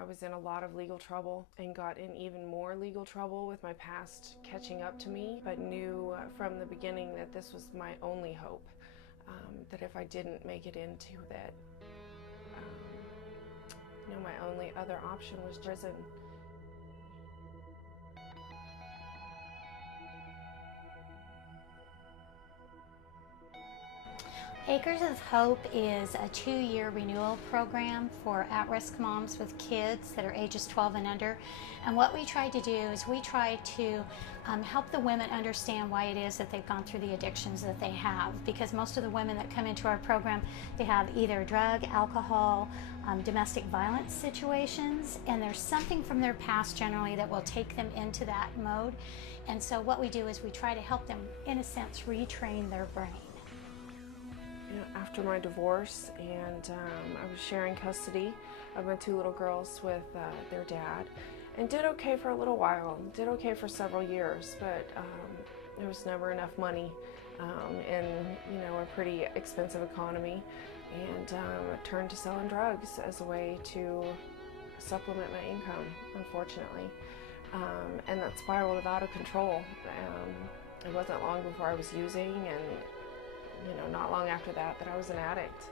I was in a lot of legal trouble and got in even more legal trouble with my past catching up to me, but knew from the beginning that this was my only hope, that if I didn't make it into that, my only other option was prison. Acres of Hope is a 2-year renewal program for at-risk moms with kids that are ages 12 and under. And what we try to do is we try to help the women understand why it is that they've gone through the addictions that they have. Because most of the women that come into our program, they have either drug, alcohol, domestic violence situations, and there's something from their past generally that will take them into that mode. And so what we do is we try to help them, in a sense, retrain their brain. After my divorce, and I was sharing custody of my 2 little girls with their dad, and did okay for a little while, did okay for several years, but there was never enough money in a pretty expensive economy, and turned to selling drugs as a way to supplement my income, unfortunately, and that spiraled out of control. It wasn't long before I was using, and not long after that I was an addict,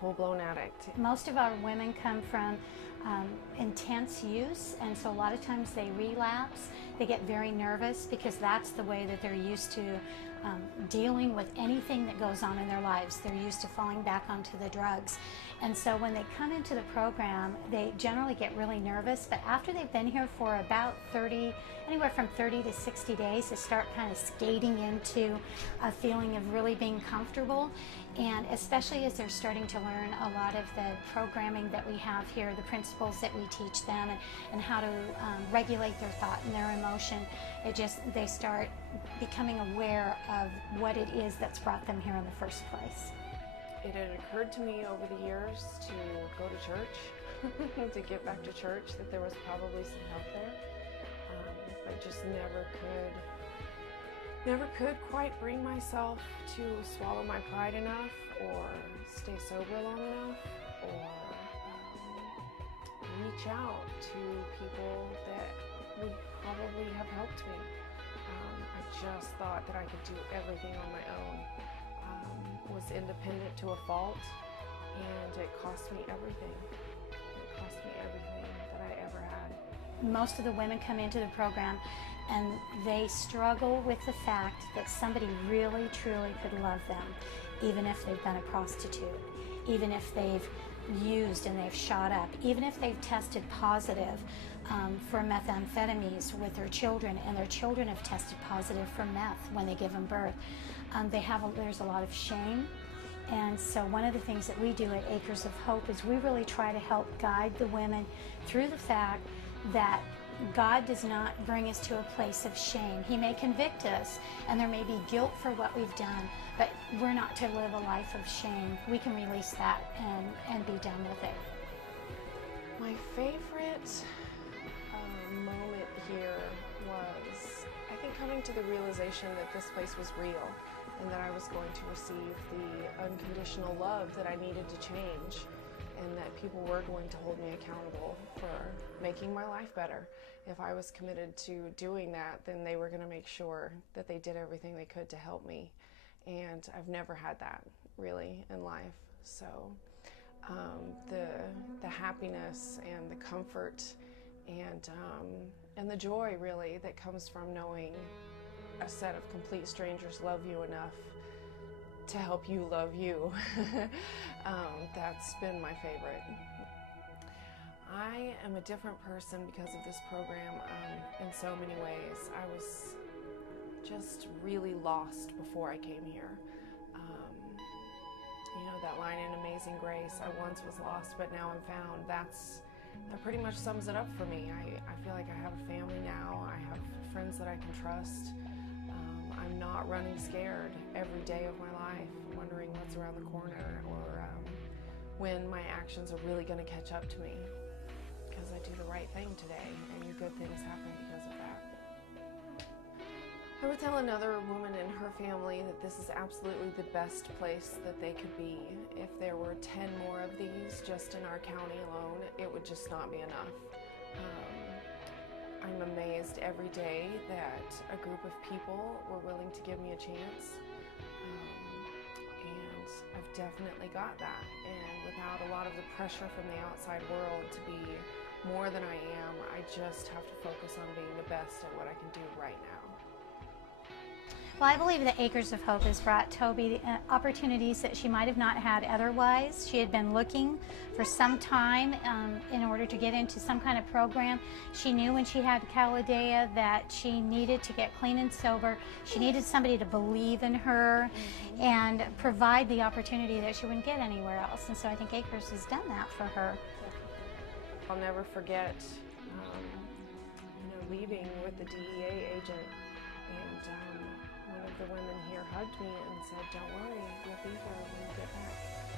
full-blown addict. Most of our women come from intense use, and so a lot of times they relapse. They get very nervous because that's the way that they're used to dealing with anything that goes on in their lives. They're used to falling back onto the drugs. And so when they come into the program, they generally get really nervous, but after they've been here for about anywhere from 30 to 60 days, they start kind of skating into a feeling of really being comfortable. And especially as they're starting to learn a lot of the programming that we have here, the principles that we teach them, and how to regulate their thought and their emotion, they start becoming aware of what it is that's brought them here in the first place. It had occurred to me over the years to go to church, to get back to church, that there was probably some help there. I just never could quite bring myself to swallow my pride enough, or stay sober long enough, or reach out to people that would probably have helped me. I just thought that I could do everything on my own. Was independent to a fault, and it cost me everything. It cost me everything that I ever had. Most of the women come into the program and they struggle with the fact that somebody really, truly could love them, even if they've been a prostitute, even if they've used and they've shot up, even if they've tested positive for methamphetamines with their children, and their children have tested positive for meth when they give them birth. There's a lot of shame. And so one of the things that we do at Acres of Hope is we really try to help guide the women through the fact that God does not bring us to a place of shame. He may convict us, and there may be guilt for what we've done, but we're not to live a life of shame. We can release that and be done with it. My favorite moment here was, I think, coming to the realization that this place was real, and that I was going to receive the unconditional love that I needed to change, and that people were going to hold me accountable for making my life better. If I was committed to doing that, then they were going to make sure that they did everything they could to help me. And I've never had that, really, in life. So the happiness and the comfort and the joy, really, that comes from knowing a set of complete strangers love you enough to help you love you. That's been my favorite. I am a different person because of this program in so many ways. I was just really lost before I came here. That line in Amazing Grace, I once was lost, but now I'm found. That pretty much sums it up for me. I feel like I have a family now. I have friends that I can trust. I'm not running scared every day of my life, wondering what's around the corner, or when my actions are really going to catch up to me, because I do the right thing today, and good things happen because of that. I would tell another woman in her family that this is absolutely the best place that they could be. If there were 10 more of these just in our county alone, it would just not be enough. I'm amazed every day that a group of people were willing to give me a chance. And I've definitely got that. And without a lot of the pressure from the outside world to be more than I am, I just have to focus on being the best at what I can do right now. Well, I believe that Acres of Hope has brought Toby opportunities that she might have not had otherwise. She had been looking for some time in order to get into some kind of program. She knew when she had Caladea that she needed to get clean and sober. She needed somebody to believe in her and provide the opportunity that she wouldn't get anywhere else. And so I think Acres has done that for her. I'll never forget leaving with the DEA agent, and one of the women here hugged me and said, "Don't worry, we'll be here when you get back."